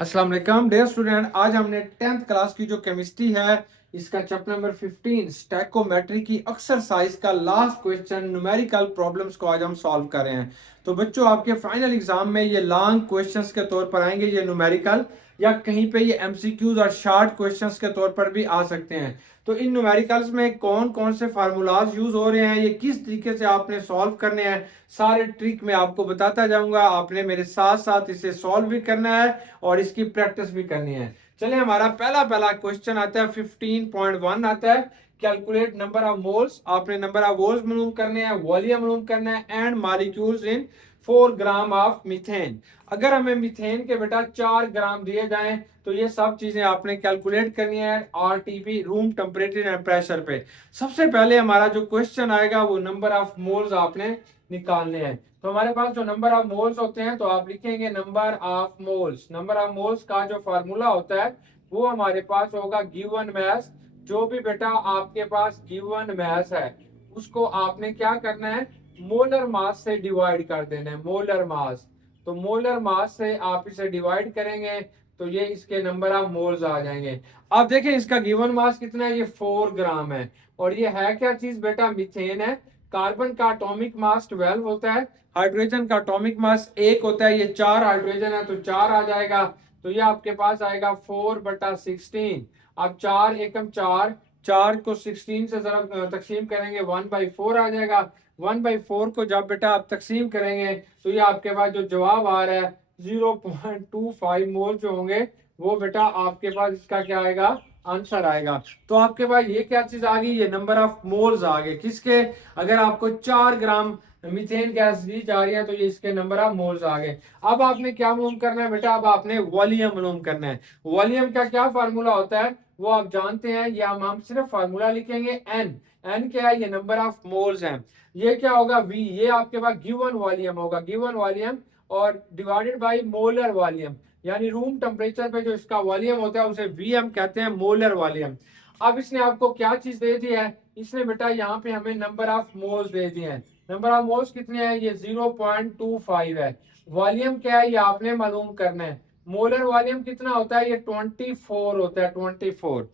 अस्सलाम वालेकुम dear student. आज हमने 10th क्लास की जो केमिस्ट्री है इसका चैप्टर नंबर 15 स्टैकोमेट्री की एक्सरसाइज का लास्ट क्वेश्चन न्यूमेरिकल प्रॉब्लम्स को आज हम सॉल्व कर रहे हैं। तो बच्चों आपके फाइनल एग्जाम में ये लॉन्ग क्वेश्चंस के तौर पर आएंगे, ये न्यूमेरिकल, या कहीं पे ये एमसीक्यूज और शॉर्ट क्वेश्चंस के तौर पर भी आ सकते हैं। तो इन न्यूमेरिकल्स में कौन कौन से फार्मूलाज यूज हो रहे हैं, ये किस तरीके से आपने सॉल्व करने हैं, सारे ट्रिक मैं आपको बताता जाऊंगा। आपने मेरे साथ साथ इसे सॉल्व भी करना है और इसकी प्रैक्टिस भी करनी है। चलिए हमारा पहला पहला क्वेश्चन आता है 15.1 आता है, कैलकुलेट नंबर ऑफ मोल्स। आपने नंबर ऑफ मोल्स मालूम करने हैं, वॉल्यूम मालूम करना है and molecules in 4 gram of methane. अगर हमें मीथेन के बेटा 4 ग्राम दिए जाएं तो ये सब चीजें आपने कैलकुलेट करनी है RTP, room temperature and pressure पे। सबसे पहले हमारा जो क्वेश्चन आएगा वो नंबर ऑफ मोल्स आपने निकालने हैं। तो हमारे पास जो नंबर ऑफ मोल्स होते हैं तो आप लिखेंगे number of moles. Number of moles का जो फार्मूला होता है वो हमारे पास होगा गिवन मैस। जो भी बेटा आपके पास गिवन मैस है उसको आपने क्या करना है, मोलर मास से डिवाइड कर देना है। मोलर मास, तो मोलर मास से आप इसे डिवाइड करेंगे तो ये इसके नंबर ऑफ मोल्स आ जाएंगे। अब देखें इसका गिवन मास कितना है, ये 4 ग्राम है। और ये है क्या चीज बेटा, मीथेन है। कार्बन का एटॉमिक मास 12 होता है, हाइड्रोजन का एटॉमिक मास 1 होता है। ये 4 हाइड्रोजन है तो 4 आ जाएगा। तो ये आपके पास आएगा 4/16। अब 4 एकम 4, 4 को 16 से जरा तकसीम करेंगे 1/4 आ जाएगा। 1/4 को जब बेटा आप तकसीम करेंगे तो ये आपके पास जो जवाब आ रहा है 0.25 मोल जो होंगे वो बेटा आपके पास इसका क्या आएगा, आंसर आएगा। तो आपके पास ये क्या चीज आ गई, ये नंबर ऑफ मोल्स आ गए किसके, अगर आपको 4 ग्राम मीथेन गैस दी जा रही है तो ये इसके नंबर ऑफ मोल्स आ गए। अब आपने क्या मालूम करना है बेटा, अब आपने वॉल्यूम मालूम करना है। वॉल्यूम का क्या फार्मूला होता है वो आप जानते हैं, या हम सिर्फ फार्मूला लिखेंगे एन। एन क्या है, ये नंबर ऑफ मोल्स हैं। ये क्या होगा, वी, ये आपके पास गिवन वॉल्यूम होगा, गिवन वॉल्यूम, और डिवाइडेड बाय मोलर वॉल्यूम, यानी रूम टेम्परेचर पे जो इसका वॉल्यूम होता है उसे वी हम कहते हैं, मोलर वॉल्यूम। अब इसने आपको क्या चीज दे दी है, इसने बेटा यहाँ पे हमें नंबर ऑफ मोल्स दे दिए हैं। नंबर ऑफ मोल्स कितने हैं, ये 0.25 है। वॉल्यूम क्या है ये आपने मालूम करना है। मोलर वॉल्यूम कितना होता है, ये 24 होता है, 24।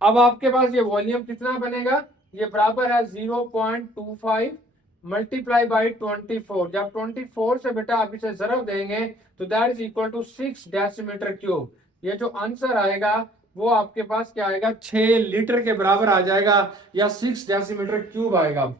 अब आपके पास ये वॉल्यूम कितना बनेगा, ये बराबर है 0.25 मल्टीप्लाई बाई 24। जब 24 से बेटा आप इसे जरब देंगे तो that is equal to 6 decimetre cube. ये जो आंसर आएगा वो आपके पास क्या आएगा, 6 लीटर के बराबर आ जाएगा, या 6 डेसीमीटर क्यूब आएगा।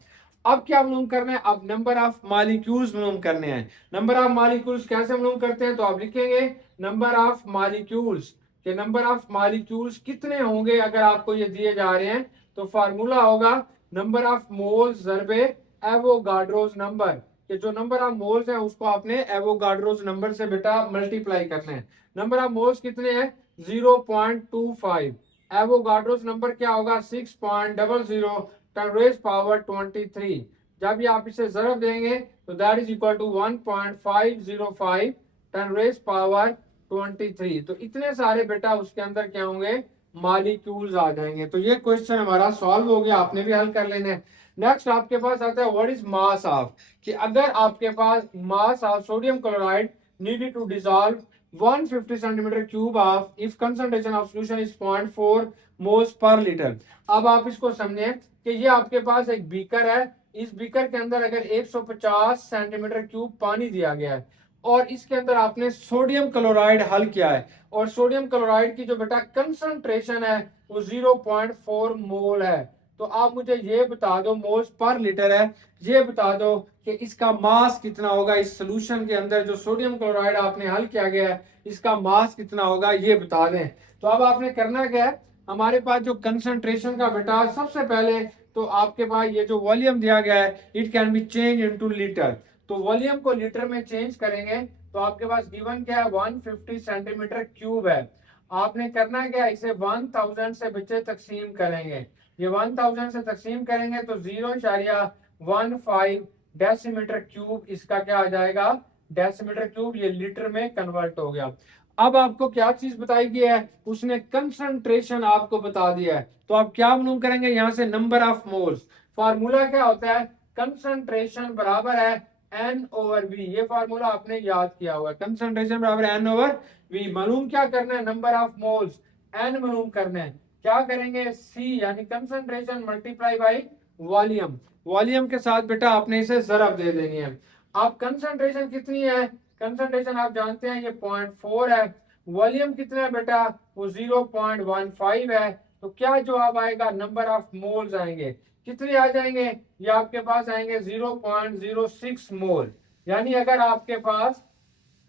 अब क्या मालूम करना है, अब नंबर ऑफ मॉलिक्यूल्स मालूम करने हैं। नंबर ऑफ मॉलिक्यूल्स कैसे मालूम करते हैं, तो आप लिखेंगे नंबर ऑफ मॉलिक्यूल्स, के नंबर ऑफ मॉलिक्यूल्स कितने होंगे अगर आपको ये दिए जा रहे हैं। तो फार्मूला होगा नंबर ऑफ मोल्स जरबे एवोगाड्रोस नंबर, कि जो नंबर ऑफ मोल्स है उसको आपने एवोगाड्रोस नंबर से बेटा मल्टीप्लाई करना है। नंबर ऑफ मोल्स कितने हैं, 0.25। एवोगाड्रोस नंबर क्या होगा, 6.00 10 रेज पावर 23। जब ये आप इसे जरब देंगे तो that is equal to 1.505 10 raise power 23। तो इतने सारे बेटा उसके अंदर क्या होंगे, मॉलिक्यूल्स आ जाएंगे। तो ये क्वेश्चन हमारा सॉल्व हो गया, आपने भी हल कर लेना है। नेक्स्ट आपके पास आता है व्हाट इज मास ऑफ, कि अगर आपके पास mass of sodium chloride needed to dissolve 150 centimetre cube of if concentration of solution is 0.4 moles per litre. अब आप इसको समझें कि ये आपके पास एक बीकर है, इस बीकर के अंदर अगर 150 सेंटीमीटर क्यूब पानी दिया गया है और इसके अंदर आपने सोडियम क्लोराइड हल किया है, और सोडियम क्लोराइड की जो बेटा कंसंट्रेशन है वो 0.4 मोल है। तो आप मुझे ये बता दो, मोल्स पर लीटर है, ये बता दो कि इसका मास कितना होगा। इस सोल्यूशन के अंदर जो सोडियम क्लोराइड आपने हल किया गया है इसका मास कितना होगा, ये बता दें। तो अब आपने करना क्या है, हमारे पास जो कंसंट्रेशन का बेटा, सबसे पहले तो आपके पास ये जो वॉल्यूम दिया गया है it can be change into litre. तो वॉल्यूम को लीटर में चेंज करेंगे तो आपके पास गिवन क्या है, 150 सेंटीमीटर क्यूब है। आपने करना क्या है, इसे 1000 से बच्चे तकसीम करेंगे। ये 1000 से तकसीम करेंगे तो 0.15 डेसीमीटर क्यूब इसका क्या आ जाएगा, डेसीमीटर क्यूब, ये लीटर में कन्वर्ट हो गया। अब आपको क्या चीज बताई गई है, उसने कंसंट्रेशन आपको बता दिया है। तो आप क्या मालूम करेंगे यहाँ से, नंबर ऑफ मोल्स। फार्मूला क्या होता है, कंसंट्रेशन बराबर है एन ओवर वी। ये फार्मूला आपने याद किया हुआ है, कंसंट्रेशन बराबर एन ओवर वी। मालूम क्या करना है, नंबर ऑफ मोल्स, एन मालूम करना है। क्या करेंगे, सी यानी concentration multiply by volume. Volume के साथ बेटा आपने इसे जरब दे देनी है। अब कंसंट्रेशन कितनी है, कंसंट्रेशन आप जानते हैं ये 0.4 है। वॉल्यूम कितना है बेटा, वो 0.15 है। तो क्या जवाब आएगा, नंबर ऑफ मोल्स आएंगे। कितने आ जाएंगे, ये आपके पास आएंगे 0.06 मोल। यानी अगर आपके पास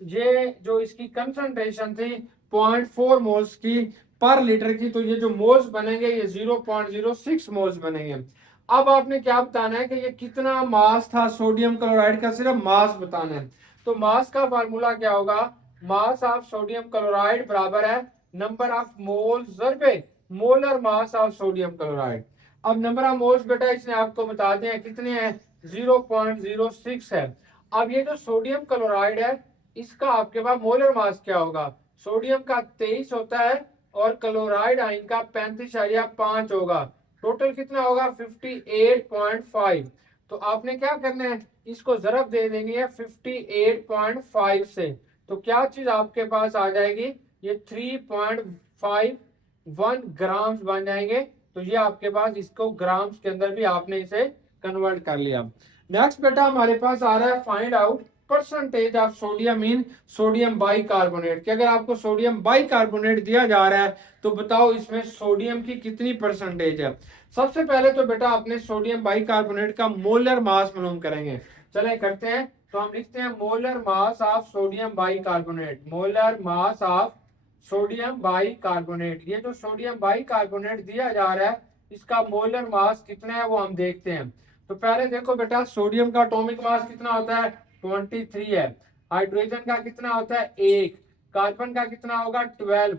ये जो इसकी कंसंट्रेशन थी 0.4 मोल्स की पर लीटर की, तो ये जो मोल्स बनेंगे ये 0.06 मोल्स बनेंगे। अब आपने क्या बताना है कि ये कितना मास था सोडियम क्लोराइड का, सिर्फ मास बताना है। तो मास का फार्मूला क्या होगा, मास ऑफ सोडियम क्लोराइड बराबर है नंबर ऑफ मोल्स जरबे molar mass of sodium chloride. अब नंबर ऑफ मोल्स बेटा इसने आपको बता दिया कितने हैं, 0.06 है। अब ये जो सोडियम क्लोराइड है इसका आपके पास मोलर मास क्या होगा, सोडियम का 23 होता है और क्लोराइड आयन का 35.5 होगा। टोटल कितना होगा, 58.5। तो आपने क्या करना है, इसको जरब दे देनी है 58.5 से। तो क्या चीज आपके पास आ जाएगी, ये 3.51 ग्राम्स बन जाएंगे। तो ये आपके पास इसको ग्राम्स के अंदर भी आपने इसे कन्वर्ट कर लिया। नेक्स्ट बेटा हमारे पास आ रहा है find out percentage of sodium in sodium bicarbonate. कि अगर आपको सोडियम बाइकार्बोनेट दिया जा रहा है तो बताओ इसमें सोडियम की कितनी परसेंटेज है। सबसे पहले तो बेटा अपने सोडियम बाइकार्बोनेट का मोलर मास मालूम करेंगे। चले करते हैं, तो हम लिखते हैं molar mass of sodium bicarbonate, molar mass of sodium bicarbonate. ये जो सोडियम बाइकार्बोनेट दिया जा रहा है इसका मोलर मास कितना है वो हम देखते हैं। तो पहले देखो बेटा सोडियम का एटॉमिक मास कितना होता है, 23 है। हाइड्रोजन का कितना होता है 1, कार्बन का कितना होगा 12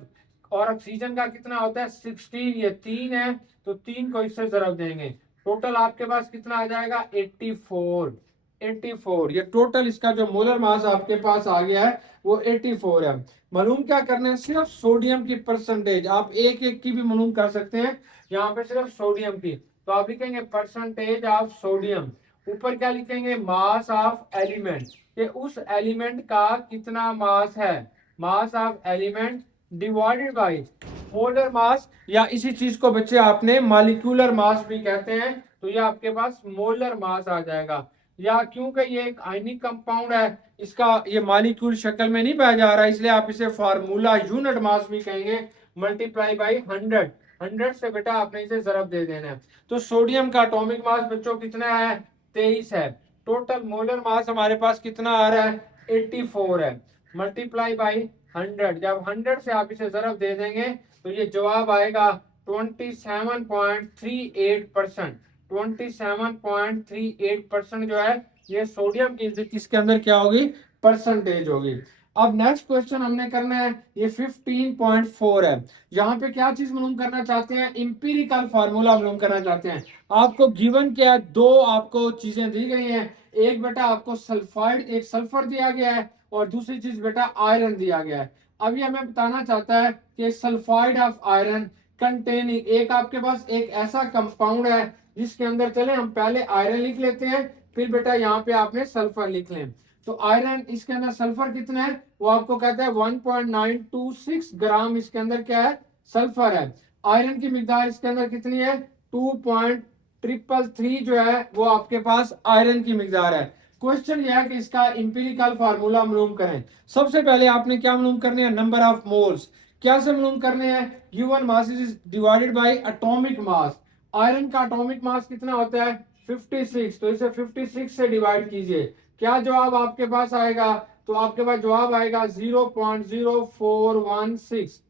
और ऑक्सीजन का कितना होता है 16, ये 3 है। तो 3 को इससे जरब देंगे, टोटल आपके पास कितना आ जाएगा 84। 84 ये टोटल इसका जो मोलर मास आपके पास आ गया है वो 84 है। मालूम क्या करना है, सिर्फ सोडियम की परसेंटेज, आप एक एक की भी मालूम कर सकते हैं, यहाँ पे सिर्फ सोडियम की। तो आप लिखेंगे परसेंटेज ऑफ सोडियम, ऊपर क्या लिखेंगे मास ऑफ एलिमेंट, कि उस एलिमेंट का कितना मास है, mass of element divided by molar mass, या इसी चीज को बच्चे आपने मॉलिक्यूलर मास भी कहते हैं। तो ये आपके पास मोलर मास आ जाएगा। या क्योंकि ये एक आयनिक कंपाउंड है, इसका ये मॉलिक्यूल शक्ल में नहीं पाया जा रहा, इसलिए आप इसे फार्मूला यूनिट मास भी कहेंगे, मल्टीप्लाई बाई 100। 100 से बेटा आपने इसे जरब दे देना है। तो सोडियम का एटॉमिक मास बच्चों कितना है, 23 है। टोटल मोलर मास हमारे पास कितना आ रहा है, 84 है। मल्टीप्लाई बाई 100, जब 100 से आप इसे जरब दे देंगे तो ये जवाब आएगा 27.38%। 27.38% जो है ये सोडियम की इसके अंदर क्या होगी, परसेंटेज होगी। अब नेक्स्ट क्वेश्चन हमने करना है, ये 15.4 है। यहाँ पे क्या चीज मालूम करना चाहते हैं, इंपीरिकल फार्मूला मालूम करना चाहते हैं। आपको गिवन क्या है, दो आपको चीजें दी गई हैं, एक बेटा आपको सल्फाइड, एक सल्फर दिया गया है और दूसरी चीज बेटा आयरन दिया गया है। अब ये हमें बताना चाहता है कि सल्फाइड ऑफ आयरन कंटेनिंग, एक आपके पास एक ऐसा कंपाउंड है जिसके अंदर, चले हम पहले आयरन लिख लेते हैं फिर बेटा यहाँ पे आपने सल्फर लिख लें। तो आयरन, इसके अंदर सल्फर कितना है वो आपको कहता है 1.926 ग्राम, इसके अंदर क्या है सल्फर है। आयरन की मिकदार इसके अंदर कितनी है 2.333 जो है वो आपके पास आयरन की मिकदार है। क्वेश्चन यह है कि इसका इंपीरिकल फार्मूला मालूम करें। सबसे पहले आपने क्या मालूम करने हैं, नंबर ऑफ मोल्स। क्या से मालूम करने हैं, given mass is divided by atomic mass. Iron का एटॉमिक मास कितना होता है 56, तो इसे 56 से डिवाइड कीजिए, क्या जवाब आपके पास आएगा, तो आपके पास जवाब आएगा 0.0416।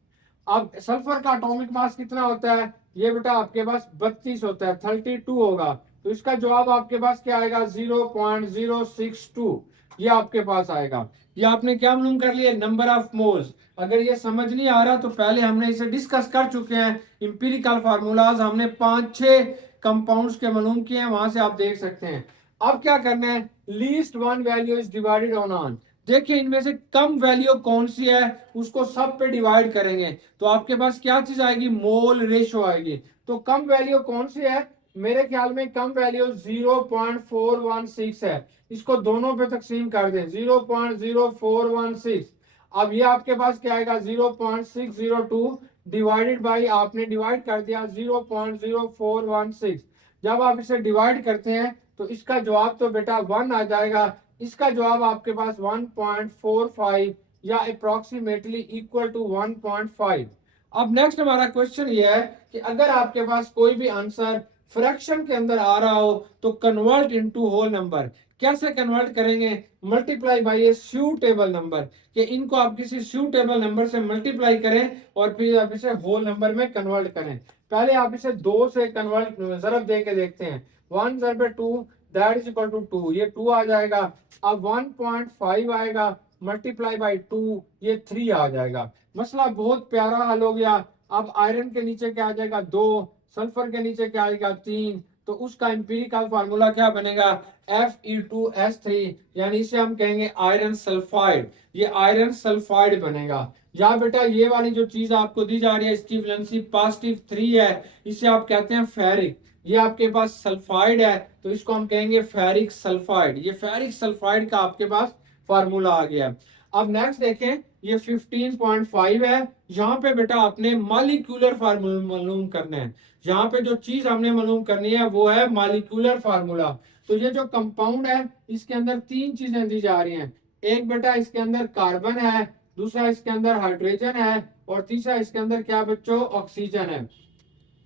अब सल्फर का एटॉमिक मास कितना होता है, ये बेटा आपके पास 32 होता है, 32 होगा। तो इसका जवाब आपके पास क्या आएगा 0.062, ये आपके पास आएगा। ये आपने क्या मालूम कर लिया, नंबर ऑफ मोल्स। अगर ये समझ नहीं आ रहा तो पहले हमने इसे डिस्कस कर चुके हैं, इंपीरिकल फार्मूलाज हमने 5-6 कंपाउंड्स के मालूम किए हैं, वहां से आप देख सकते हैं। अब क्या करना है, least one value is divided on. देखिए इनमें से कम वैल्यू कौन सी है उसको सब पे डिवाइड करेंगे तो आपके पास क्या चीज आएगी, मोल रेशो आएगी। तो कम वैल्यू कौन सी है, मेरे ख्याल में कम वैल्यू 0.416 है। इसको दोनों पे तकसीम कर दें, 0.0416। अब ये आपके पास क्या आएगा 0.602 डिवाइडेड बाई, आपने डिवाइड कर दिया 0.0416। जब आप इसे डिवाइड करते हैं तो इसका जवाब तो बेटा 1 आ जाएगा। इसका जवाब आपके पास 1.45 या अप्रोक्सीमेटली इक्वल टू 1.5। अब नेक्स्ट हमारा क्वेश्चन ये है कि अगर आपके पास कोई भी आंसर फ्रैक्शन के अंदर आ रहा हो तो कन्वर्ट इनटू होल नंबर कैसे कन्वर्ट करेंगे? Multiply by a suitable number, कि इनको आप किसी सूटेबल नंबर से मल्टीप्लाई करें और फिर आप इसे होल नंबर में कन्वर्ट करें। पहले आप इसे 2 से कन्वर्ट जरब दे के देखते हैं। 1 ज़रब 2 दैट इज इक्वल टू 2, ये 2 आ जाएगा। अब 1.5 आएगा मल्टीप्लाई बाय 2, ये 3 आ जाएगा। मसला बहुत प्यारा हल हो गया। अब आयरन के नीचे क्या आ जाएगा 2, सल्फर के नीचे क्या आएगा 3, तो उसका इंपीरिकल फार्मूला क्या बनेगा Fe2S3, यानी इसे हम कहेंगे आयरन सल्फाइड। ये आयरन सल्फाइड बनेगा। या बेटा ये वाली जो चीज आपको दी जा रही है इसकी वैलेंसी पॉजिटिव 3 है, इसे आप कहते हैं फेरिक। ये आपके पास सल्फाइड है तो इसको हम कहेंगे फेरिक सल्फाइड। ये फेरिक सल्फाइड का आपके पास फार्मूला आ गया। अब नेक्स्ट देखें, ये 15.5 है। यहाँ पे बेटा आपने मॉलिक्यूलर फार्मूला मालूम करना है। यहाँ पे जो चीज हमने मालूम करनी है वो है मॉलिक्यूलर फार्मूला। तो ये जो कंपाउंड है इसके अंदर 3 चीजें दी जा रही हैं। एक बेटा इसके अंदर कार्बन है, दूसरा इसके अंदर हाइड्रोजन है और तीसरा इसके अंदर क्या बच्चों ऑक्सीजन है।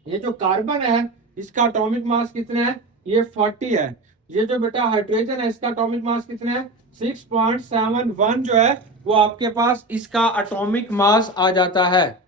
ये जो कार्बन है इसका एटॉमिक मास कितना है? ये 40 है। ये जो बेटा हाइड्रोजन है इसका एटॉमिक मास कितना है? 6.71 जो है वो आपके पास इसका एटॉमिक मास आ जाता है।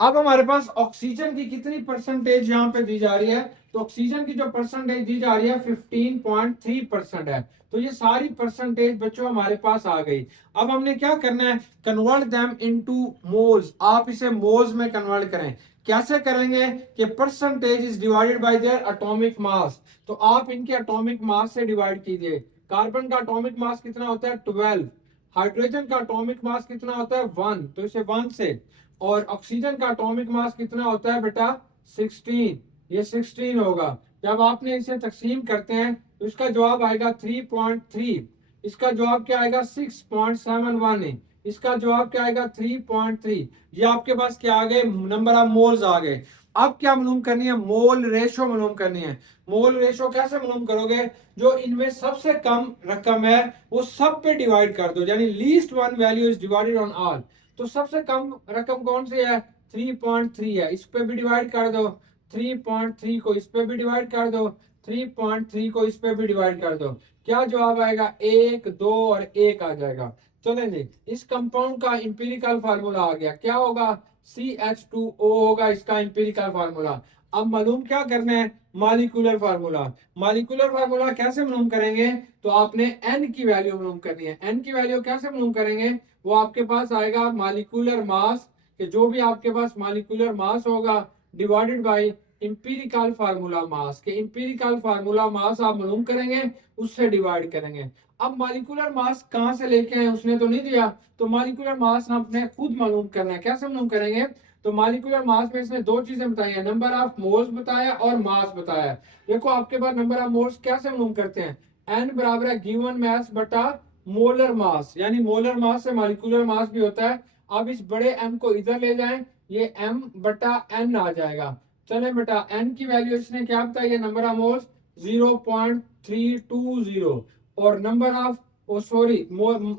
अब हमारे पास ऑक्सीजन की कितनी परसेंटेज यहाँ पे दी जा रही है? तो ऑक्सीजन की जो परसेंटेज दी जा रही है 15.3% है। तो ये सारी परसेंटेज बच्चों हमारे पास आ गई। अब हमने क्या करना है? Convert them into moles. आप इसे मोल्स में कन्वर्ट करें। कैसे करेंगे कि percentage is divided by their atomic mass. तो आप इनके एटॉमिक मास से डिवाइड कीजिए। कार्बन का एटॉमिक मास कितना होता है? 12। हाइड्रोजन का एटॉमिक मास कितना होता है? 1, तो इसे 1 से। और ऑक्सीजन का एटॉमिक मास कितना होता है बेटा? 16, ये 16 होगा। जब आपने इसे तकसीम करते हैं तो इसका जवाब आएगा 3.3। इसका जवाब क्या आएगा? 6.71। इसका जवाब क्या आएगा? 3.3। ये आपके पास क्या आ गए? नंबर ऑफ मोल्स आ गए। अब क्या मालूम करनी है? मोल रेशो मालूम करनी है। मोल रेशो कैसे मालूम करोगे? जो इनमें सबसे कम रकम है वो सब पे डिवाइड कर दो, यानी least one value is divided on all. तो सबसे कम रकम कौन सी है? 3.3 है, इस पे भी डिवाइड कर दो। 3.3 को इस पे भी डिवाइड कर दो, 3.3 को इस पे भी डिवाइड कर दो। क्या जवाब आएगा? 1, 2 और 1 आ जाएगा। चलें जी, इस कंपाउंड का इंपीरिकल फार्मूला आ गया। क्या होगा? CH2O होगा इसका इंपीरिकल फार्मूला। अब मालूम क्या करना है? Molecular formula. मॉलिक्यूलर फार्मूला कैसे मालूम करेंगे? तो आपने n की वैल्यू मालूम करनी है। n की वैल्यू कैसे मालूम करेंगे? वो आपके पास आएगा मॉलिक्यूलर मास, कि जो भी आपके पास मॉलिक्यूलर मास होगा divided by empirical formula mass, के इंपीरिकल फार्मूला मास आप मालूम करेंगे उससे डिवाइड करेंगे। अब मॉलिक्यूलर मास कहां से लेके आए? उसने तो नहीं दिया, तो मॉलिक्यूलर मास आपने खुद मालूम करना है। कैसे मालूम करेंगे? तो मॉलिक्यूलर मास में इसने 2 चीजें बताई है, नंबर ऑफ मोल्स बताया और मास बताया। देखो आपके पास नंबर ऑफ मोल्स कैसे मालूम करते हैं? n बराबर है गिवन मास बटा मोलर मास, यानी मोलर मास से मॉलिक्यूलर मास भी होता है। अब इस बड़े m को इधर ले जाएं, ये m बटा n आ जाएगा। चले बेटा, n की वैल्यू इसने क्या बताई है? नंबर ऑफ मोल्स 0.320 और नंबर ऑफ सॉरी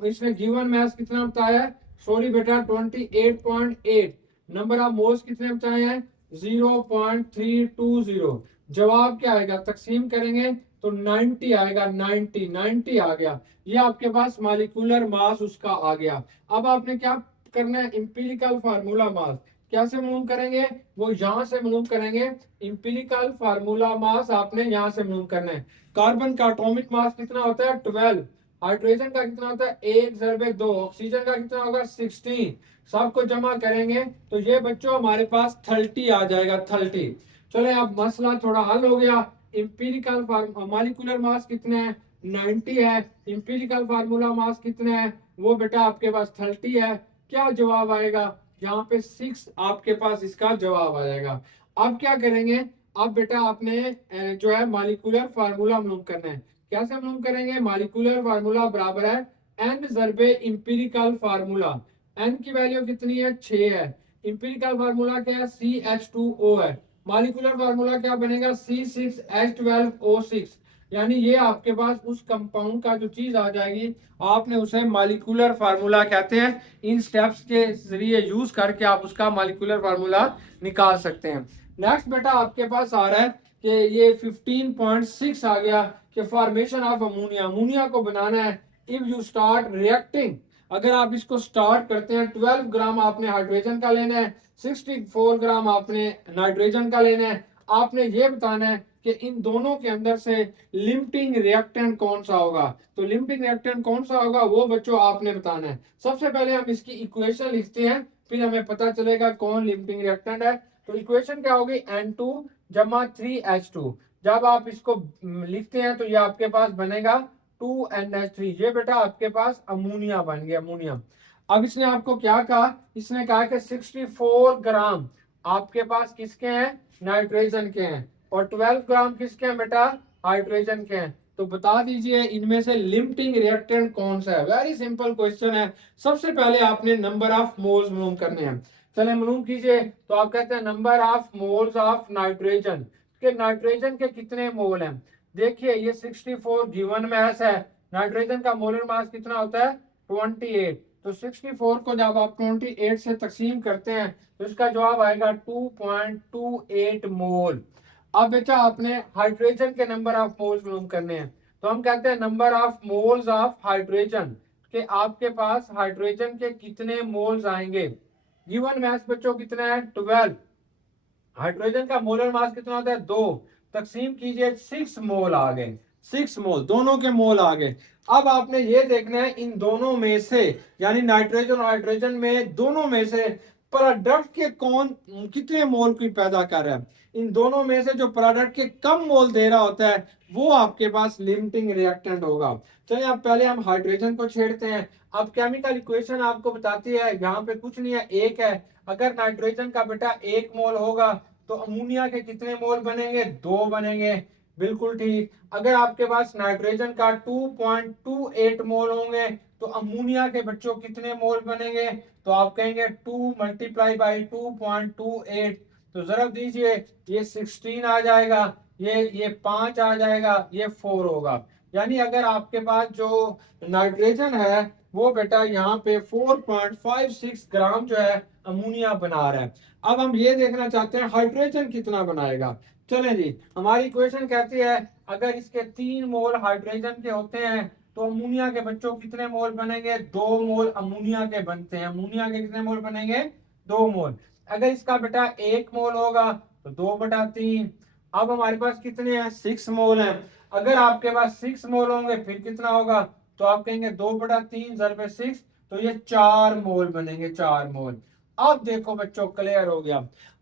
इसने गिवन मास कितना बताया है? सॉरी बेटा 28.8। नंबर ऑफ मोल्स कितने बताए हैं? 0.320। जवाब क्या आएगा? तकसीम करेंगे तो 90 आएगा। 90 आ गया। ये आपके पास मॉलिक्यूलर मास उसका आ गया। अब आपने क्या करना है? इंपीरिकल फार्मूला मास कैसे मालूम करेंगे? वो यहां से मालूम करेंगे। इंपीरिकल फार्मूला मास आपने यहां से मालूम करना है। कार्बन का एटॉमिक मास कितना होता है? 12। हाइड्रोजन का कितना होता है? 1 ज़रबे 2। ऑक्सीजन का कितना होगा? 16। सबको जमा करेंगे तो ये बच्चों हमारे पास 30 आ जाएगा। 30। चले अब मसला थोड़ा हल हो गया। इंपीरिकल मॉलिक्यूलर मास कितने हैं? 90 है। इंपीरिकल फार्मूला मास कितने हैं? वो बेटा आपके पास 30 है। क्या जवाब आएगा? यहाँ पे 6 आपके पास इसका जवाब आ जाएगा। अब क्या करेंगे? अब बेटा आपने जो है मॉलिक्यूलर फार्मूला मालूम करना है। कैसे मालूम करेंगे? मॉलिक्यूलर फार्मूला बराबर है n ज़रबे इंपीरिकल फार्मूला। एन की वैल्यू कितनी है, 6 है। इंपिरिकल फार्मूला क्या है, CH2O है। मॉलिक्यूलर फार्मूला क्या बनेगा, C6H12O6। यानी ये आपके पास उस कंपाउंड का जो चीज आ जाएगी, आपने उसे मॉलिक्यूलर फार्मूला कहते हैं। इन स्टेप्स के जरिए यूज करके आप उसका मॉलिक्यूलर फार्मूला निकाल सकते हैं। नेक्स्ट बेटा आपके पास आ रहा है कि ये 15.6 आ गया कि फॉर्मेशन ऑफ अमोनिया, अमोनिया को बनाना है। इफ यू स्टार्ट रिएक्टिंग, अगर आप इसको स्टार्ट करते हैं, 12 ग्राम आपने हाइड्रोजन का लेना है, 64 ग्राम आपने नाइट्रोजन का लेना है। आपने ये बताना है कि इन दोनों के अंदर से लिमिटिंग रिएक्टेंट कौन सा होगा। तो लिमिटिंग रिएक्टेंट कौन सा होगा वो बच्चों आपने बताना है। सबसे पहले हम इसकी इक्वेशन लिखते हैं, फिर हमें पता चलेगा कौन लिमिटिंग रिएक्टेंट है। तो इक्वेशन क्या होगी, N2 जमा 3H2। जब आप इसको लिखते हैं तो ये आपके पास बनेगा 2NH3। ये बेटा आपके पास अमोनिया बन गया, अमोनिया। अब इसने आपको क्या कहा, इसने कहा कि 64 ग्राम आपके पास किसके हैं, नाइट्रोजन के हैं, और 12 ग्राम किसके हैं बेटा, हाइड्रोजन के हैं। तो बता दीजिए इनमें से लिमिटिंग रिएक्टेंट कौन सा है। वेरी सिंपल क्वेश्चन है। सबसे पहले आपने नंबर ऑफ मोल्स मालूम करने हैं। चले मालूम कीजिए। तो आप कहते हैं number of moles of nitrogen, के नाइट्रोजन के कितने मोल हैं। देखिए ये 64 गिवन मास है, नाइट्रोजन का मोलर मास कितना होता है, 28। तो 64 को जब आप 28 से तकसीम करते हैं तो इसका जवाब आएगा 2.28 मोल। अब बेटा आपने हाइड्रोजन के नंबर ऑफ मोल्स मालूम करने हैं। तो हम कहते हैं number of moles of hydrogen, के आपके पास हाइड्रोजन के कितने मोल्स आएंगे। गिवन मास बच्चों कितना है, 12। हाइड्रोजन का मोलर मास कितना होता है, 2। तकसीम कीजिए, 6 मोल आ गए, 6 मोल, दोनों के मोल आ गए। अब आपने ये देखना है इन दोनों में से, यानी नाइट्रोजन और हाइड्रोजन में, दोनों में से प्रोडक्ट के कौन कितने मोल की पैदा कर रहा है। इन दोनों में से जो प्रोडक्ट के कम मोल दे रहा होता है वो आपके पास लिमिटिंग रिएक्टेंट होगा। चलिए अब पहले हम हाइड्रोजन को छेड़ते हैं। अब केमिकल इक्वेशन आपको बताती है, यहाँ पे कुछ नहीं है, एक है। अगर नाइट्रोजन का बेटा 1 मोल होगा तो अमोनिया के कितने मोल बनेंगे, 2 बनेंगे। बिल्कुल ठीक। अगर आपके पास नाइट्रोजन का 2.28 मोल होंगे तो अमोनिया के बच्चों कितने मोल बनेंगे। तो आप कहेंगे 2 मल्टीप्लाई बाई 2.28। तो जरा दीजिए, ये 16 आ जाएगा, ये 5 आ जाएगा, ये 4 होगा। यानी अगर आपके पास जो नाइट्रोजन है वो बेटा यहाँ पे 4.56 ग्राम जो है अमोनिया बना रहा है। अब हम ये देखना चाहते हैं हाइड्रोजन कितना बनाएगा। चलें जी, हमारी इक्वेशन कहती है अगर इसके 3 मोल हाइड्रोजन के होते हैं तो अमोनिया के बच्चों कितने मोल बनेंगे, 2 मोल अमोनिया के बनते हैं। अमोनिया के कितने मोल बनेंगे, 2 मोल। अगर इसका बेटा 1 मोल होगा तो 2/3। अब हमारे पास कितने हैं, 6 मोल हैं। अगर आपके पास 6 मोल होंगे फिर कितना होगा, तो आप कहेंगे 2/3 × 6, तो ये 4 मोल बनेंगे, 4 मोल। अब देखो बच्चों क्लियर हो गया।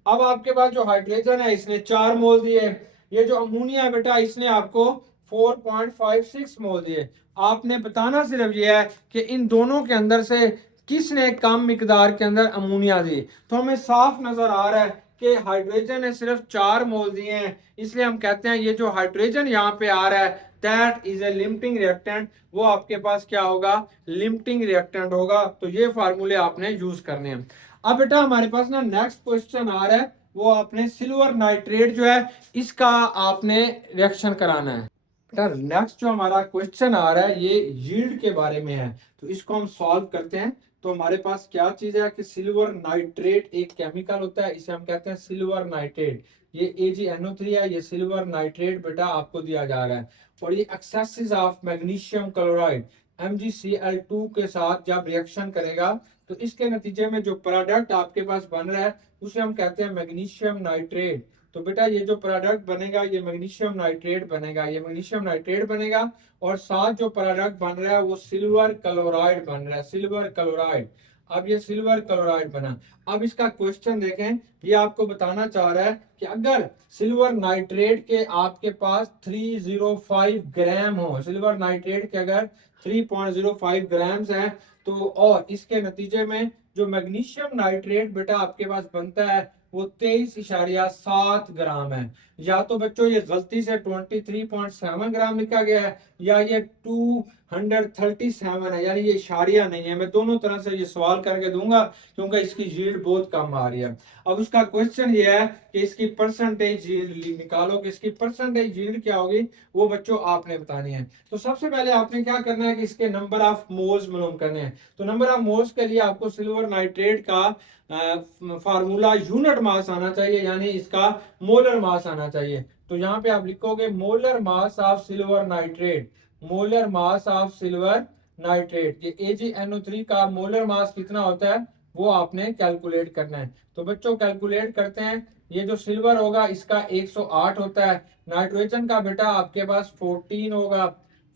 अब आपके पास जो हाइड्रोजन है इसने 4 मोल दिए, ये जो अमोनिया है बेटा इसने आपको 4.56 मोल दिए। आपने बताना सिर्फ ये है कि इन दोनों के अंदर से किसने कम मिकदार के अंदर अमोनिया दी। तो हमें साफ नजर आ रहा है कि हाइड्रोजन ने सिर्फ 4 मोल दिए हैं, इसलिए हम कहते हैं ये जो हाइड्रोजन यहाँ पे आ रहा है that is a limiting reactant. वो आपके पास क्या होगा, लिमिटिंग रिएक्टेंट होगा। तो ये फार्मूले आपने यूज करने हैं। अब बेटा हमारे पास ना नेक्स्ट क्वेश्चन आ रहा है, वो आपने सिल्वर नाइट्रेट जो है इसका आपने रिएक्शन कराना है। बेटा नेक्स्ट जो हमारा क्वेश्चन आ रहा है ये यील्ड के बारे में है, तो इसको हम सॉल्व करते हैं। तो हमारे पास क्या चीज है कि सिल्वर नाइट्रेट एक केमिकल होता है, इसे हम कहते हैं सिल्वर नाइट्रेट। ये AgNO3 है, ये सिल्वर नाइट्रेट बेटा आपको दिया जा रहा है। और ये axes of magnesium chloride MgCl2 के साथ जब रिएक्शन करेगा तो इसके नतीजे में जो प्रोडक्ट आपके पास बन रहा है उसे हम कहते हैं मैग्नीशियम नाइट्रेट। तो बेटा ये जो प्रोडक्ट बनेगा ये मैग्नीशियम नाइट्रेट बनेगा, ये मैग्नीशियम नाइट्रेट बनेगा। और साथ जो प्रोडक्ट बन रहा है वो सिल्वर क्लोराइड बन रहा है, सिल्वर क्लोराइड। अब ये सिल्वर क्लोराइड बना। अब इसका क्वेश्चन देखें, ये आपको बताना चाह रहा है कि अगर सिल्वर नाइट्रेट के आपके पास 305 ग्राम हो, सिल्वर नाइट्रेट के अगर 3.05 ग्राम्स हैं, तो और इसके नतीजे में जो मैग्नीशियम नाइट्रेट बेटा आपके पास बनता है वो 23.7 ग्राम है। या तो बच्चों ये गलती से 23.7 ग्राम लिखा गया है, या ये 237 है, यानी ये इशारिया नहीं है। मैं दोनों तरह से ये सवाल करके दूंगा क्योंकि इसकी यील्ड बहुत कम आ रही है। अब उसका क्वेश्चन ये है कि इसकी परसेंटेज यील्ड निकालो, कि इसकी परसेंटेज यील्ड क्या होगी, वो बच्चों आपने बतानी है। तो सबसे पहले आपने क्या करना है कि इसके नंबर ऑफ मोल्स मालूम करने हैं। तो नंबर ऑफ मोल्स के लिए आपको सिल्वर नाइट्रेट का फार्मूला यूनिट मास आना चाहिए, यानी इसका मोलर मास आना चाहिए। तो यहाँ पे आप लिखोगे molar mass of silver nitrate, molar mass of silver nitrate. ये AgNO3 का मोलर मास कितना होता है वो आपने कैलकुलेट करना है। तो बच्चों कैलकुलेट करते हैं। ये जो सिल्वर होगा इसका 108 होता है, नाइट्रोजन का बेटा आपके पास 14 होगा,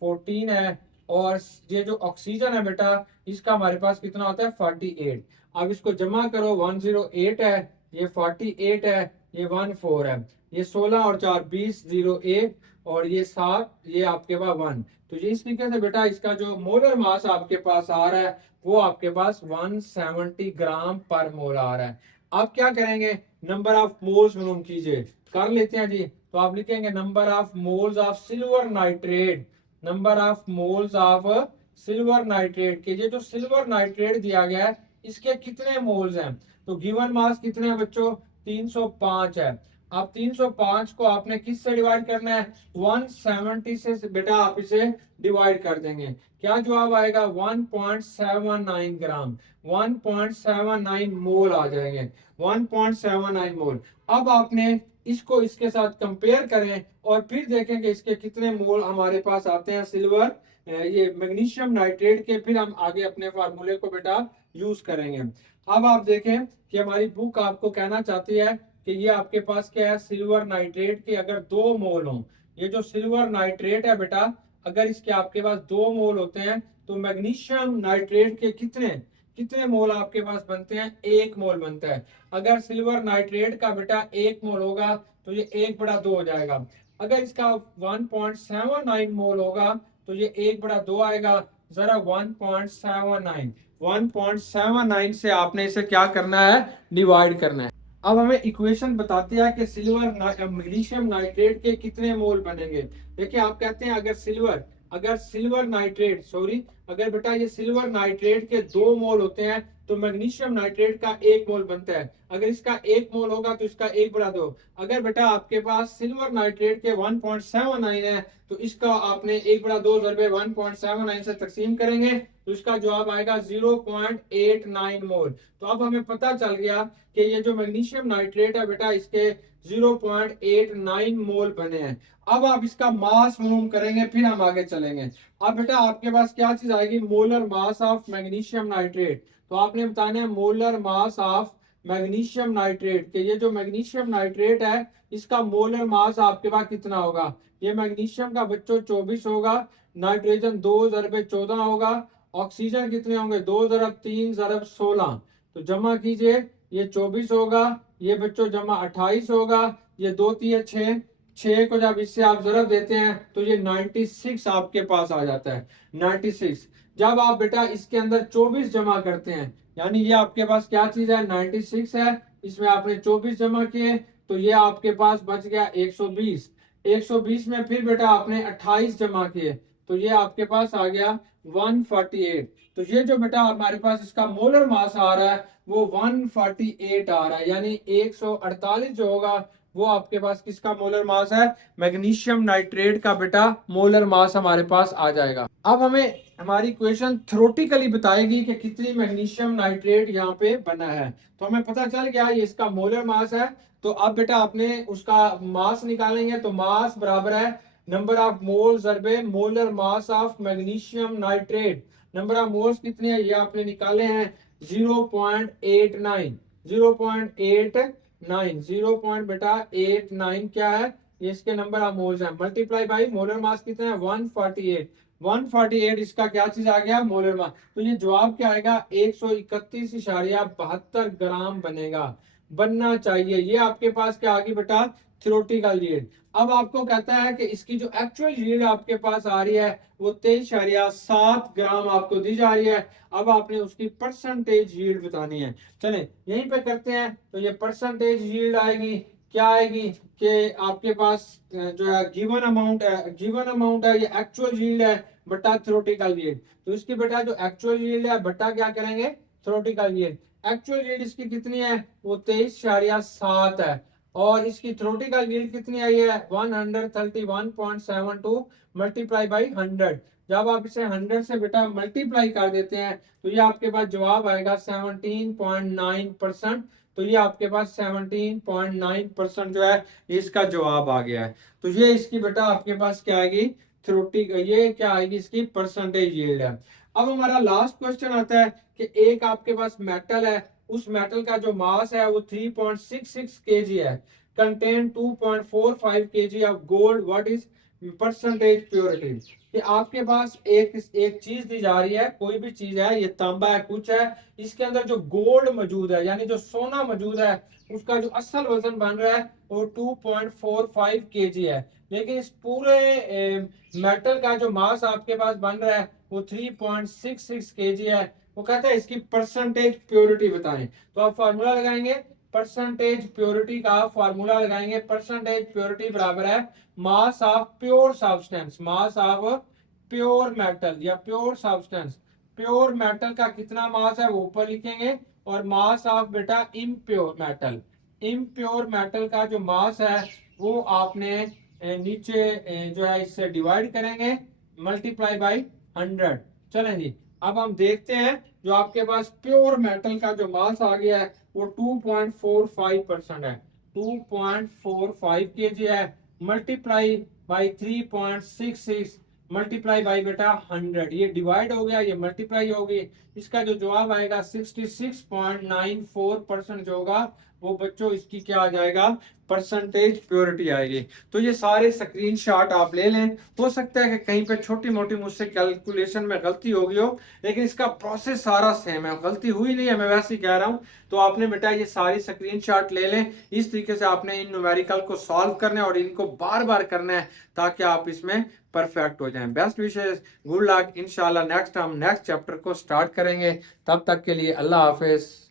14 है, और ये जो ऑक्सीजन है बेटा इसका हमारे पास कितना होता है 48। अब इसको जमा करो, 108 है, ये 48 है, ये 14 है, ये 16 और 4 20, 01 और ये 7, ये आपके पास 1। तो ये इस तरीके से बेटा इसका जो मोलर मास आपके पास आ रहा है वो आपके पास 170 ग्राम पर मोल आ रहा है। आप क्या करेंगे, नंबर ऑफ मोल्स मालूम कीजिए, कर लेते हैं जी। तो आप लिखेंगे number of moles of silver nitrate, number of moles of silver nitrate के, ये जो सिल्वर नाइट्रेट दिया गया है इसके कितने मोल्स हैं। तो गिवन मास कितने हैं बच्चों, 305 है। अब 305 को आपने किस से डिवाइड करना है, 170 से बेटा आप इसे डिवाइड कर देंगे। क्या जवाब आएगा, 1.79 ग्राम, 1.79 मोल आ जाएंगे, 1.79 मोल। अब आपने इसको इसके साथ कंपेयर करें और फिर देखें कि इसके कितने मोल हमारे पास आते हैं सिल्वर ये मैग्नीशियम नाइट्रेट के, फिर हम आगे अपने फार्मूले को बेटा यूज करेंगे। अब आप देखें कि हमारी बुक आपको कहना चाहती है कि ये आपके पास क्या है, सिल्वर नाइट्रेट के अगर 2 मोल हों, ये जो सिल्वर नाइट्रेट है बेटा अगर इसके आपके पास 2 मोल होते हैं तो मैग्नीशियम नाइट्रेट के कितने कितने मोल आपके पास बनते हैं, 1 मोल बनता है। अगर सिल्वर नाइट्रेट का बेटा 1 मोल होगा तो ये 1/2 हो जाएगा। अगर इसका 1.79 मोल होगा तो ये 1/2 आएगा। जरा 1.79, 1.79 से आपने इसे क्या करना है, डिवाइड करना है। अब हमें इक्वेशन बताती है कि सिल्वर मैग्नीशियम नाइट्रेट के कितने मोल बनेंगे। देखिए आप कहते हैं अगर सिल्वर नाइट्रेट सॉरी अगर बेटा ये सिल्वर नाइट्रेट के 2 मोल होते हैं तो मैग्नीशियम नाइट्रेट का 1 मोल बनता है। अगर इसका 1 मोल होगा तो इसका 1/2। अगर बेटा आपके पास सिल्वर नाइट्रेट के 1.79 है तो इसका आपने 1/2 ज़रबे 1.79 से तकसीम करेंगे तो इसका जवाब आएगा 0.89 मोल। तो अब हमें पता चल गया कि ये जो मैग्नीशियम नाइट्रेट है बेटा इसके 0.89 मोल बने हैं। अब आप इसका मास मालूम करेंगे फिर हम आगे चलेंगे। अब बेटा आपके पास क्या चीज आएगी, molar mass of magnesium nitrate. तो आपने बताना है molar mass of magnesium nitrate के, ये जो मैग्नीशियम नाइट्रेट है इसका मोलर मास आपके पास कितना होगा। ये मैग्नीशियम का बच्चों 24 होगा, नाइट्रोजन 2 ज़रबे 14 होगा, ऑक्सीजन कितने होंगे 2 ज़रब 3 ज़रब 16। तो जमा कीजिए, ये 24 होगा, ये बच्चों जमा 28 होगा, ये 2 3 6, 6 को जब इससे आप जरब देते हैं तो ये 96 आपके पास आ जाता है, 96। जब आप बेटा इसके अंदर 24 जमा करते हैं, यानी ये आपके पास क्या चीज है 96 है, इसमें आपने 24 जमा किए तो ये आपके पास बच गया 120। 120 में फिर बेटा आपने 28 जमा किए तो ये आपके पास आ गया 148। तो ये जो बेटा हमारे पास इसका मोलर मास आ रहा है वो 148 आ रहा है, यानी 148 जो होगा वो आपके पास किसका मोलर मास है, मैग्नीशियम नाइट्रेट का बेटा मोलर मास हमारे पास आ जाएगा। अब हमें हमारी इक्वेशन थ्योरेटिकली बताएगी कि कितनी मैग्नीशियम नाइट्रेट यहाँ पे बना है। तो हमें पता चल गया ये इसका मोलर मास है। तो अब बेटा आपने उसका मास निकालेंगे तो मास बराबर है नंबर ऑफ मोल ज़रबे molar mass of magnesium nitrate. Number of moles कितने हैं ये आपने निकाले हैं 0.89, 0.89, 0. क्या है ये इसके नंबर ऑफ मोल्स हैं, मल्टीप्लाई बाई मोलर मास कितना है 148, 148 इसका क्या चीज आ गया मोलर मास। तो ये जवाब क्या आएगा 131.72 ग्राम बनेगा, बनना चाहिए। ये आपके पास क्या आ गई बेटा, थ्योरेटिकल यील्ड। अब आपको कहता है कि इसकी जो एक्चुअल यील्ड आपके पास आ रही है वो 23.7 ग्राम आपको दी जा रही है। अब आपने उसकी परसेंटेज यील्ड बतानी है। चलें यहीं पे करते हैं। तो ये परसेंटेज यील्ड आएगी, क्या आएगी कि आपके पास जो है गिवन अमाउंट है, ये एक्चुअल यील्ड है बटा थ्योरेटिकल यील्ड। तो इसकी बेटा जो एक्चुअल यील्ड है बटा क्या करेंगे, थ्योरेटिकल यील्ड। एक्चुअल यील्ड इसकी कितनी है, वो 23.7 है। और इसकी थ्योरेटिकल यील्ड कितनी आई है, 131.72 मल्टीप्लाई बाई 100। जब आप इसे 100 से बेटा मल्टीप्लाई कर देते हैं तो ये आपके पास जवाब आएगा 17.9%। तो ये आपके पास 17.9% जो है इसका जवाब आ गया है। तो ये इसकी बेटा आपके पास क्या आएगी, थ्योरेटिकल, ये क्या आएगी इसकी परसेंटेज यील्ड है। अब हमारा लास्ट क्वेश्चन आता है कि एक आपके पास मेटल है, उस मेटल का जो मास है वो 3.66 kg है, contain 2.45 kg of gold, what is percentage purity. कि आपके पास एक एक चीज दी जा रही है, कोई भी चीज है, ये तांबा है कुछ है, इसके अंदर जो गोल्ड मौजूद है यानी जो सोना मौजूद है उसका जो असल वजन बन रहा है वो 2.45 kg है। लेकिन इस पूरे मेटल का जो मास आपके पास बन रहा है वो 3.66 kg है। वो कहता है इसकी परसेंटेज प्योरिटी बताएं। तो आप फार्मूला लगाएंगे, परसेंटेज प्योरिटी का फार्मूला लगाएंगे। परसेंटेज प्योरिटी बराबर है mass of pure substance, mass of pure metal या प्योर सब्सटेंस। प्योर मेटल का कितना मास है वो ऊपर लिखेंगे, और मास ऑफ बेटा इम्प्योर मेटल, इम्प्योर मेटल का जो मास है वो आपने नीचे जो है इससे डिवाइड करेंगे, मल्टीप्लाई बाई 100। चलें जी, अब हम देखते हैं जो आपके पास प्योर मेटल का जो मास आ गया है वो 2.45% है, 2.45 kg है, मल्टीप्लाई बाई 3.66 मल्टीप्लाई बाई बेटा 100। ये डिवाइड हो गया, ये मल्टीप्लाई हो गई। इसका जो जवाब आएगा 66.94% जो होगा वो बच्चों इसकी क्या आ जाएगा, परसेंटेज प्योरिटी आएगी। तो ये सारे स्क्रीनशॉट आप ले लें। हो सकता है कि कहीं पे छोटी मोटी मुझसे कैलकुलेशन में गलती हो गई हो, लेकिन इसका प्रोसेस सारा सेम है, गलती हुई नहीं है, मैं वैसे ही कह रहा हूँ। तो आपने बेटा ये सारी स्क्रीनशॉट ले लें। इस तरीके से आपने इन न्यूमेरिकल को सॉल्व करना है और इनको बार बार करना है ताकि आप इसमें परफेक्ट हो जाएं। बेस्ट विशेष, गुड लक। इंशाल्लाह नेक्स्ट हम नेक्स्ट चैप्टर को स्टार्ट करेंगे। तब तक के लिए अल्लाह हाफिज।